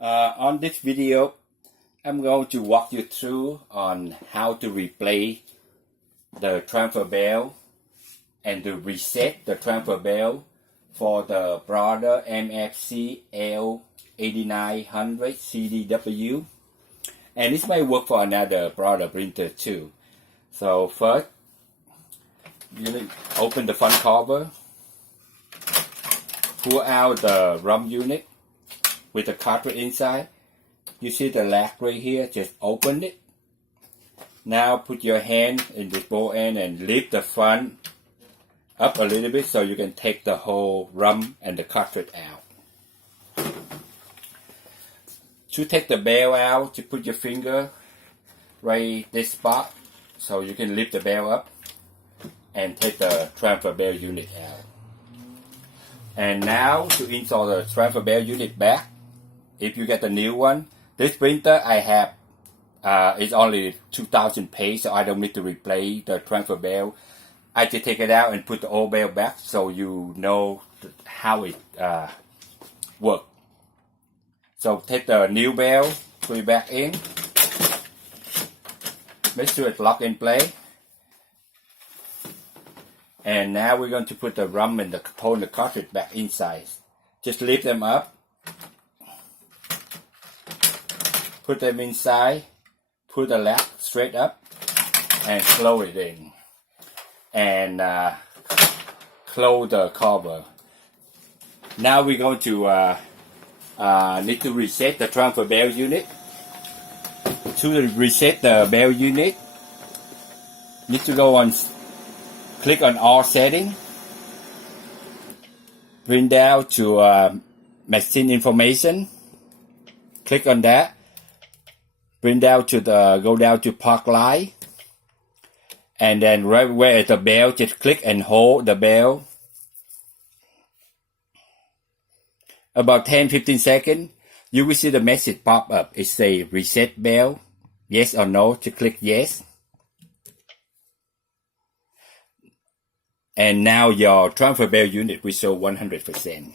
On this video, I'm going to walk you through on how to replay the transfer bell and to reset the transfer bell for the Brother MFC L8900 CDW, and this might work for another Brother printer too. So first, you open the front cover, pull out the ROM unit with the cartridge inside. You see the latch right here, just open it. Now put your hand in the ball end and lift the front up a little bit so you can take the whole ROM and the cartridge out. To take the bell out, you put your finger right this spot so you can lift the bell up and take the transfer bell unit out. And now to install the transfer bell unit back, if you get the new one, this printer I have is only 2,000 page, so I don't need to replace the transfer bell. I just take it out and put the old bell back so you know how it works. So take the new bell, put it back in, make sure it's locked in place. And now we're going to put the ROM and the component cartridge back inside. Just lift them up, put them inside, put the latch straight up, and close it in. And close the cover. Now we're going to need to reset the transfer bell unit. To reset the bell unit, need to go on, click on all settings, bring down to machine information, click on that, bring down to go down to park light, and then right where the bell, just click and hold the bell about 10-15 seconds. You will see the message pop up. It say reset bell, yes or no. To click yes, and now your transfer bell unit will show 100%.